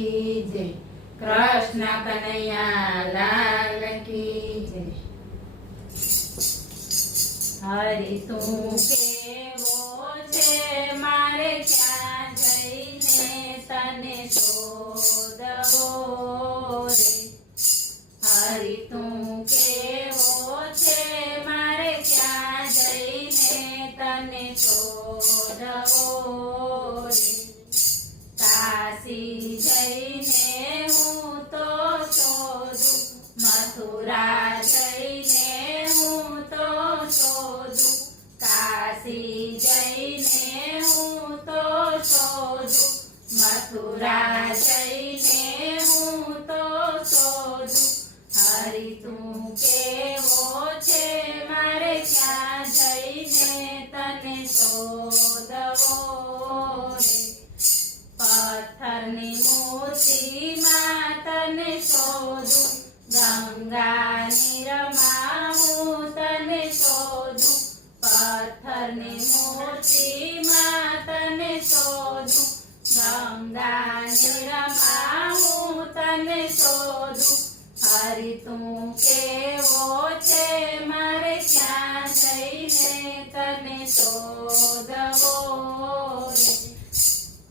કી જય, કૃષ્ણ કનૈયા લાલ કી જય. હરી તું કેવો છે, મારે ક્યાં જઈને તને શોધવો રે. હરી તું કેવો છે, મારે ક્યાં જઈને તને શોધવો રે. કાશી જઈને હું તો શોધું, મથુરા જઈને હું તો શોધું, કાશી જઈને હું તો શોધું, મથુરા જઈને હું તો શોધું. હરી તું કેવો છે, મારે ક્યાં જઈને તને શોધવો રે. પથ્થરની મૂર્તિમાં તને શોધું, ગંગાની રમા હું તને શોધું, પથ્થરની મૂર્તિમાં તને શોધું, ગંગાની રમા હું તને શોધું. હરી તું કેવો છે, મારે ક્યાં જઈને તને શોધવો રે.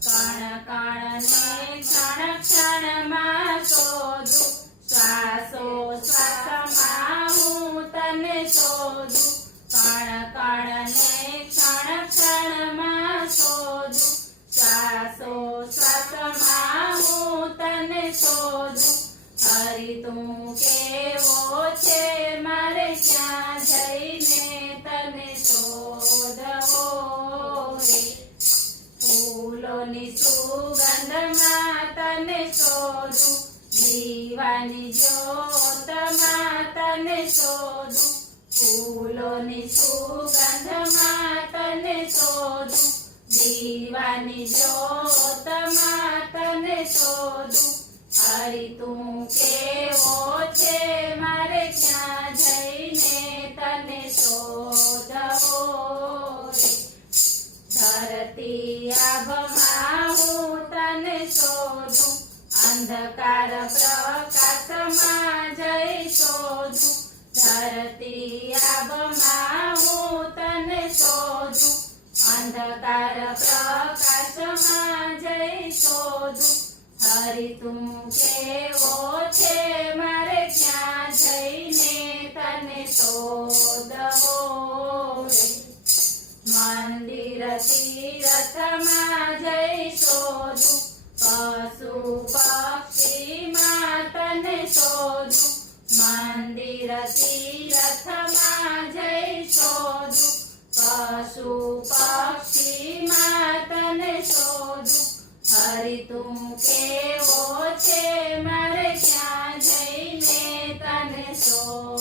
કણ કણ ને ક્ષણ ક્ષણમાં શોધું, શ્વાસો શ્વાસમાં હું તને શોધું, કણ કણ ને ક્ષણ ક્ષણમાં શોધું, શ્વાસો શ્વાસમાં હું તને શોધું. હરી તું કેવો છે, મારે ક્યાં જઈને તને શોધવો રે. ફૂલોની સુગંધમાં તને શોધું, દીવાની જ્યોતમાં તને શોધું, ફૂલોની સુગંધમાં તને શોધું, દીવાની જ્યોતમાં તને શોધું. હરી તું કેવો છે, મારે ક્યાં જઈને તને શોધવો રે. ધરતી આભમાં હું તને શોધું, અંધકાર પ્રકાશમાં જઈ શોધું, ધરતી આભમાં હું તને શોધું, અંધકાર પ્રકાશમાં જઈ શોધું. હરી તું કેવો છે, મારે ક્યાં જઈને તને શોધવો રે. મંદિર તીરથમાં જઈ શોધું, પશુ પક્ષીમાં તને શોધું, મંદિર તીરથમાં જઈ શોધું, પશુ પક્ષીમાં તને શોધું. હરી તું કેવો છે, મારે ક્યાં જઈને તને શોધવો